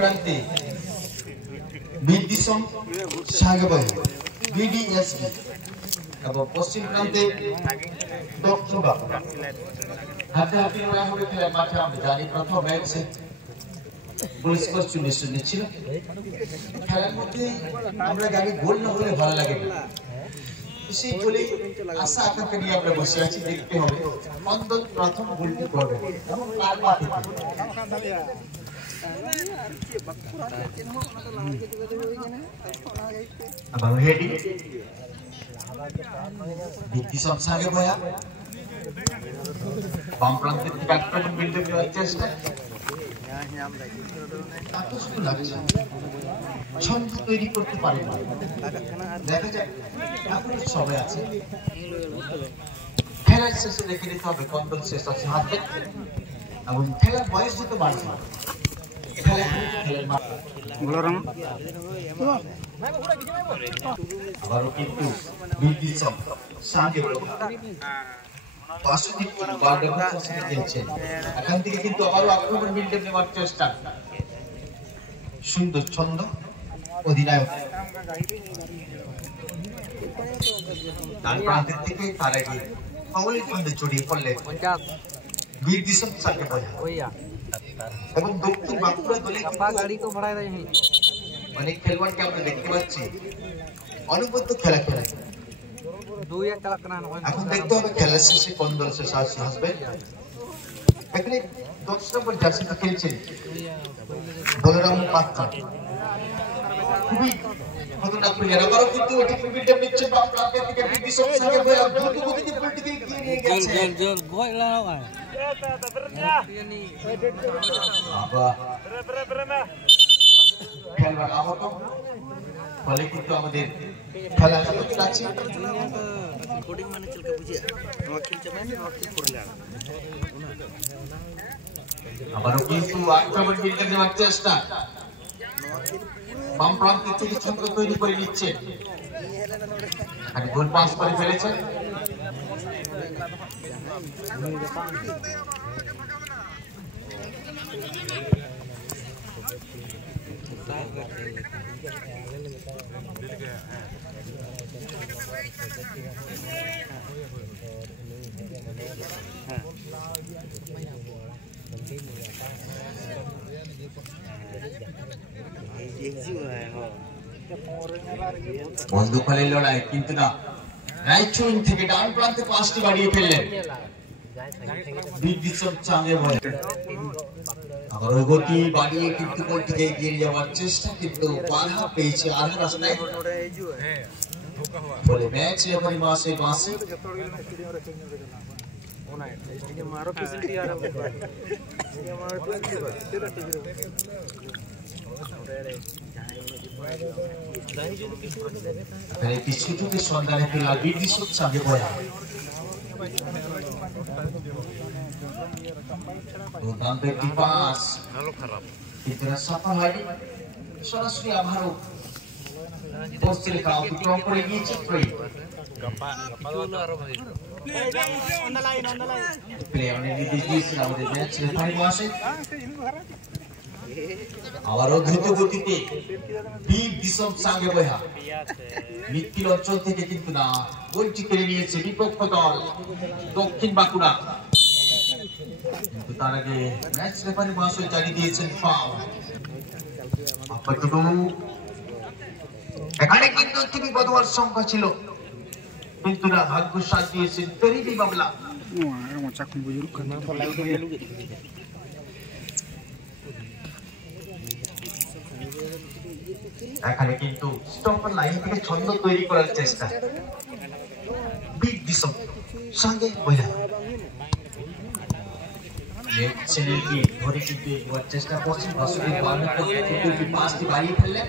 প্রান্তে বিদ্যুৎ সাগরবাই বিডিএসবি এবং পশ্চিম প্রান্তে দক্ষিণ বাঁকুড়া হাড্ডাহাড্ডি লড়াই হবে খেলার মাঠে। আমরা জানি প্রথম ম্যাচে পুলিশ 0-0 ছিল। খেলার মধ্যে আমরা জানি গোল না হলে ভালো লাগে না, সেই গোলে আশা আকাঙ্ক্ষা নিয়ে আমরা বসে আছি। দেখতে হবে অন্তত প্রথম গোলটি করবে এবং কার পা থেকে। Abang Hedi Bitti Samsage Bhaya বাম প্রান্তের দিকে আক্রমণ বিল্ডে দেওয়ার চেষ্টা। আকর্ষণ লাগছে, ছন্দ তৈরি করতে পারে না। দেখা যায় এখন সবাই আছে, খেলার শেষে দেখে নিতে হবে কোন দল শেষ আছে হাতে এবং খেলার বয়স যত বাড়ছে আবারও কিন্তু বিদ্যুৎ সাথে এখান থেকে কিন্তু আবারও আক্রমণ বিল্ডে নেওয়ার চেষ্টা। সুন্দর ছন্দ অধিনায়ক ডান প্রান্তের থেকে তার আগে ফাউলের ফাঁদে জড়িয়ে পড়লেন বিদ্যুৎ সাথে এবং দক্ষিণ বাঁকুড়া দলে অনেক খেলোয়াড়কে আমরা দেখতে পাচ্ছি অনবদ্য খেলা খেলে। এখন দেখতে হবে খেলার শেষে কোন দল শেষ আসবে। এখানে 10 নম্বর জার্সিতে খেলছেন বলরাম পাত্র, খুবই খতরনাক প্লেয়ার। আবারও কিন্তু ওটি ফিল্ডে নিচ্ছে বাম প্রান্তের দিকে বিদ্যুৎ সাথে বয়া দ্রুত গতিতে বলটিকে এগিয়ে নিয়ে গেছে। খেলোয়াড় আহত, ফলে কিন্তু আমাদের খেলা চলতে যাচ্ছে। আবারও কিন্তু আক্রমণ বিল্ডে নেওয়ার চেষ্টা, বাম প্রান্তের থেকে ছন্দ তৈরি করে নিচ্ছে। গোল পাস করে ফেলেছে। বন্দুকলের লড়াই কিন্তু না, রাইচুন থেকে ডান প্রান্তে পাঁচটি বাড়িয়ে ফেললেন বিদ্যুৎ চাঁদে ভয়। আবার গতি বাড়িয়ে কিন্তু গোলটিকে এগিয়ে যাওয়ার চেষ্টা, কিন্তু বাধা পেয়েছে আধা রাস্তায়। বলে ম্যাচ রেফারি মাসে মাসে কিছুটুকু সন্ধানে পেলা বিদ্যুৎ চাঁদে ভয়। দুর্দান্ত একটি পাস কিন্তু সফল হয়নি। সরাসরি আবারও পোস্ট রেখা অতিক্রম করে গিয়েছে। প্লেয়ারের নির্দেশ দিয়েছিল আমাদের ম্যাচ রেফারি মাসে। আবারও দ্রুত গতিতে বিদ্যুৎ সাথে বয়া মিত্তিল অঞ্চল থেকে কিন্তু না, গোলটি কেড়ে নিয়েছে বিপক্ষ দল দক্ষিণ বাঁকুড়া। কিন্তু তার আগে ম্যাচ রেফারি মহাশয় জানিয়ে দিয়েছেন ফাউল। এখানে কিন্তু খুবই বদওয়ার সংখ্যা ছিল, কিন্তু না ভাগ্য সাথ দিয়েছেন ফেরিদি বাবলা। এখানে কিন্তু স্টপার লাইন থেকে ছন্দ তৈরি করার চেষ্টা বিদ্যুৎ সঙ্গে বয়া ধরে কিন্তু এগোয়ার চেষ্টা করছেন। পাঁচটি বাড়িয়ে ফেললেন।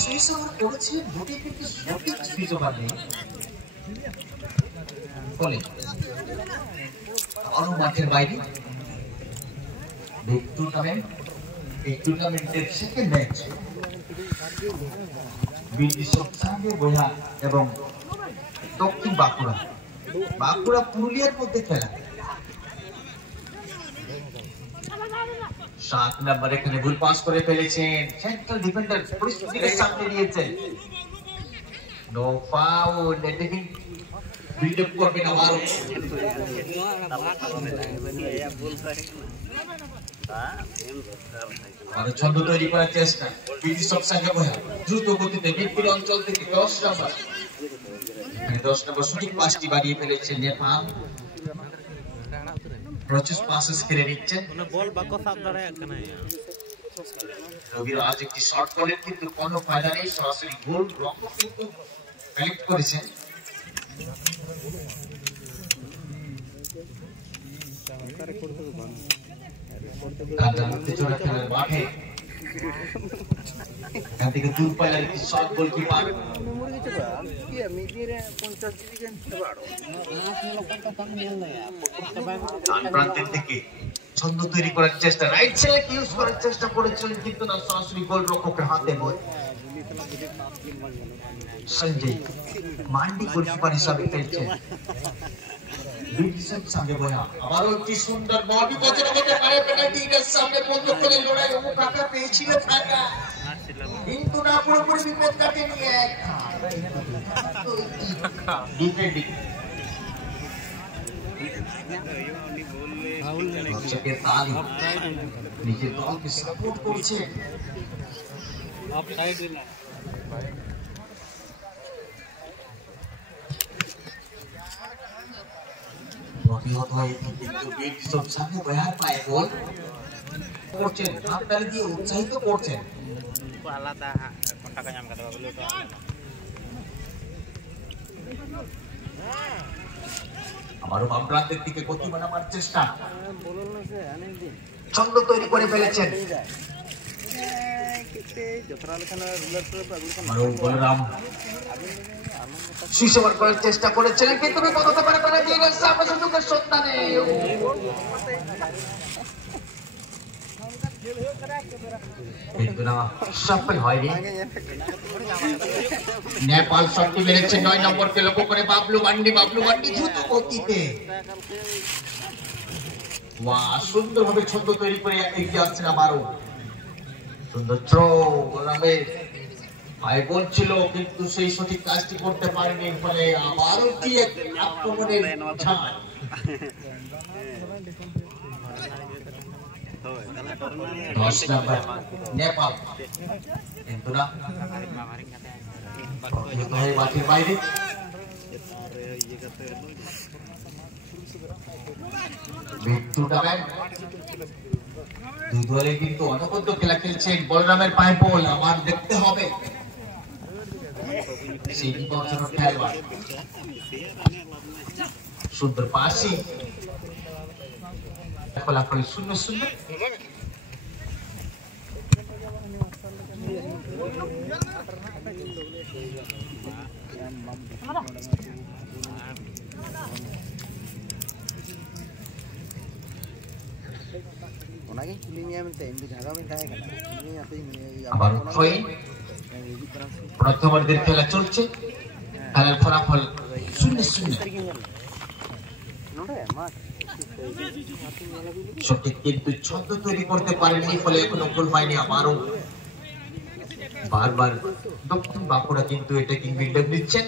সুইচ ওভার করেছিলেন দুটি, কিন্তু সঠিক সুইচ ওভার নেই। ফলে আরো মাঠের বাইরে এই টুর্নামেন্টের সেকেন্ড ম্যাচ বিদ্যুৎ সাথে বয়া এবং দক্ষিণ বাঁকুড়া পুরুলিয়ার মধ্যে খেলা। 7 নম্বর এখানে ভুল পাস করে ফেলেছেন সেন্ট্রাল ডিফেন্ডার পরিস্থিতিকে সামনে নিয়েছেন নো ফাউল এটাকে বিল্ড আপ করবেন আবার আর ছন্দ তৈরি করার চেষ্টা বিডি সব সঙ্গে বয়া দ্রুত গতিতে মিডফিল্ড অঞ্চল থেকে 10 নম্বর এখানে 10 নম্বর সঠিক পাসটি বাড়িয়ে ফেলেছেন নেপাল প্রচেস পাসেস খেলে নিচ্ছেন বল বাকো সাপ দাঁড়ায় কেন রবির আজ একটি শর্ট বলের কিন্তু কোনো ফায়দা নেই সরাসরি গোল রক্ষ কিন্তু কালেক্ট করেছেন কাটাতে চলে খেলার মাঠে এখান থেকে দূর পাইলার একটি শর্ট গোলকিপার প্রান্তের থেকে ছন্দ তৈরি করার চেষ্টা রাইট সাইড ইউজ করার চেষ্টা করেছিলেন কিন্তু না সরাসরি গোল রক্ষকের হাতে বল সঞ্জয় মান্ডি গোলকিপার হিসাবে খেলছেন বিডিসের সঙ্গে বয়া আবারও একটি সুন্দর বডি বচন করতে পারে পেনাল্টির সামনে বন্ধ করে লড়াই ও কাকা পেয়েছিল ফাঁকা কিন্তু না পুরোপুরি বিপদ কাটে নিয়ে ডিফেন্ডিং দর্শকের তালি নিজের দলকে সাপোর্ট করছে অফসাইড না প্রতিহত হয়ে কিন্তু বিডিসের সামনে বয়ার পায়ে গোল করছেন হাততালি দিয়ে উৎসাহিত করছেন আলাদা টাকা নাম কথা বলে তো আবারও বাম প্রান্তের দিকে গতি বাড়াবার চেষ্টা ছন্দ তৈরি করে ফেলেছেন বলরাম সুসবার করার চেষ্টা করেছিলেন কিন্তু বিপদতে পারে পেনাল্টির সামনে সুযোগের সন্ধানে কিন্তু না সফল হয়নি নেপাল শটটি মেরেছে 9 নম্বরকে লক্ষ্য করে বাবলু বান্ডি দ্রুত গতিতে ওয়াও সুন্দরভাবে ছন্দ তৈরি করে এগিয়ে আসছেন আবারও সুন্দর থ্রো গোলামের ভাই বলছিল কিন্তু সেই সঠিক কাজটি করতে পারেনি ফলে আবারও কি এক আক্রমণের ঝাঁজ নেপাল কিন্তু না মাঠের বাইরে দুই দলে কিন্তু অনবদ্য খেলা খেলছেন বলরামের পায়ে বল আমার দেখতে হবে সেই বিপজ্জনক খেলোয়াড় সুন্দর পাসি ফলাফল 0-0 প্রথমার্ধের খেলা চলছে খেলার ফলাফল 0-0 সঠিক কিন্তু ছন্দ তৈরি করতে পারেননি ফলে এখনো গোল হয়নি আবারও বারবার দক্ষিণ বাঁকুড়া কিন্তু এটা বিল্ড আপ নিচ্ছেন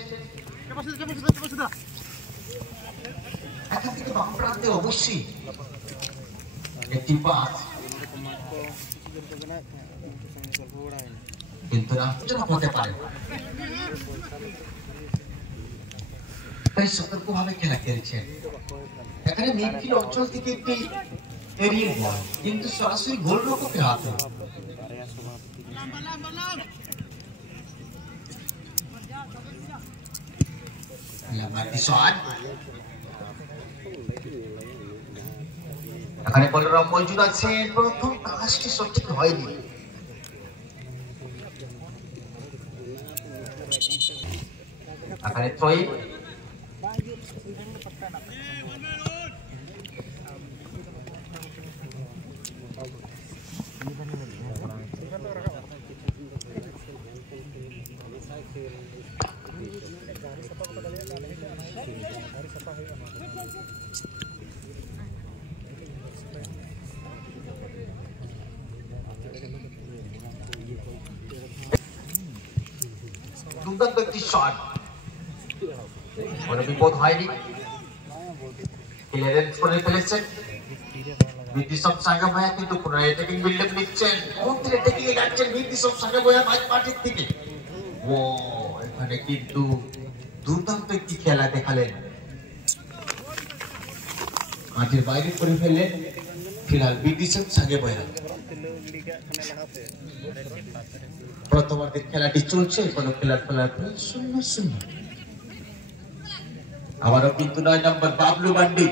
এখান থেকে বাম প্রান্তে অবশ্যই একটি পাস কিন্তু লাভজনক হতে পারে তাই সতর্কভাবে খেলা খেলছেন এখানে মিডফিল্ড অঞ্চল থেকে একটি এরিয়ে বল কিন্তু সরাসরি গোল রক্ষকের হাতে এখানে বলরাম মজুদ আছেন প্রথম কাজটি সঠিক হয়নি এখানে ত্রয়ী দুর্দান্ত একটি শট, কোনো বিপদ হয়নি, ক্লিয়ারেন্স করে ফেলেছেন বিদ্যুৎ সাঙ্গা ভাইয়া, কিন্তু পুনরায় অ্যাটাকিং বিল্ডআপ নিচ্ছেন, কোনদিকে অ্যাটাকিং এ যাচ্ছেন বিদ্যুৎ সাঙ্গা ভাইয়া মাঝ মাঠের দিকে। ও এখানে কিন্তু দুর্দান্ত একটি খেলা দেখালেন, মাঠের বাইরে করে ফেললেন ফিলহাল বিদ্যুৎ সাঙ্গা ভাইয়া। প্রথমার্ধের খেলাটি চলছে, কোনো খেলার ফলাফল 0-0। আবারও কিন্তু 9 নম্বর বাবলু বান্ডি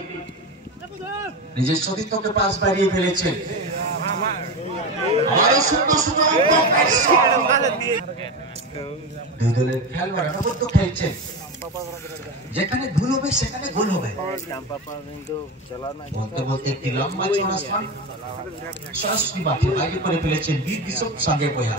নিজের সতীর্থকে পাস বাড়িয়ে ফেলেছেন। দুই দলের খেলোয়াড়রা অনবদ্য খেলছেন, যেখানে ভুল হবে সেখানে গোল হবে। বলতে বলতে একটি লম্বা চড়া শট সরাসরি মাঠের বাইরে করে ফেলেছেন বিদ্যুৎ সাঙ্গা ভাইয়া।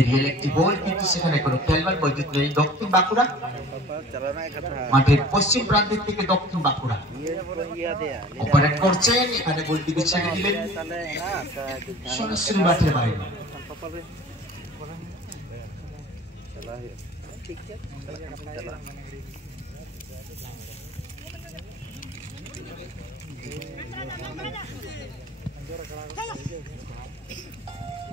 এরিয়াল একটি বল, কিন্তু সেখানে কোনো খেলোয়াড় মজুদ নেই। দক্ষিণ বাঁকুড়া মাঠের পশ্চিম প্রান্তের থেকে দক্ষিণ বাঁকুড়া অপারেট করছেন, এখানে বলটি ছেড়ে দিলেন সরাসরি মাঠের বাইরে।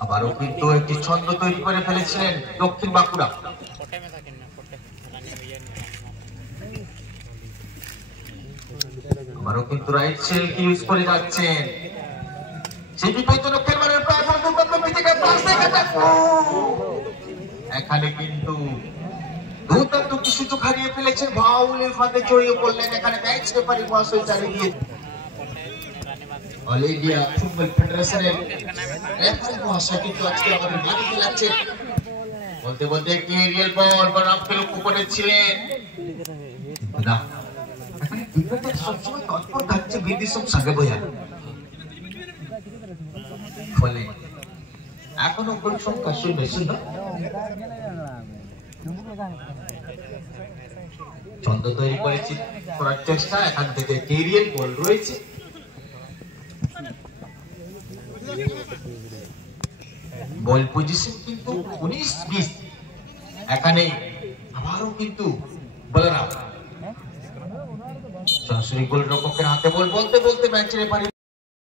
আবারও কিন্তু একটি ছন্দ তৈরি করে ফেলেছিলেন দক্ষিণ বাঁকুড়া। আবারও কিন্তু রাইট সেল কি ইউজ করে যাচ্ছেন, সেই বিপজ্জনক খেলোয়াড়ের প্রায় দুর্দান্ত পিছিয়ে পাস দেখা, এখানে কিন্তু দুর্দান্ত কি সুযোগ হারিয়ে ফেলেছেন, ফাউলের ফাঁদে জড়িয়ে পড়লেন। এখানে ম্যাচ রেফারি মহাশয় চালিয়ে দিয়ে অল ইন্ডিয়া ফুটবল ফেডারেশনের রেফারি মহাশয় কিন্তু আজকে আমাদের মাঠে খেলাচ্ছেন। বলতে বলতে একটি এরিয়াল বল বনামকে লক্ষ্য করেছিলেন, না এখানে ডিফেন্ডার সবসময় তৎপর থাকছে বিদ্যুৎ সাঙ্গা ভাইয়া। ফলে এখনো গোল সংখ্যা 0-0। ছন্দ তৈরি করার চেষ্টা, এখান থেকে এরিয়াল বল রয়েছে। বল পজিশন কিন্তু 19-20। এখানে আবারও কিন্তু বলরাম সরাসরি গোলরক্ষকের হাতে বল, বলতে বলতে ম্যাচের রেফারি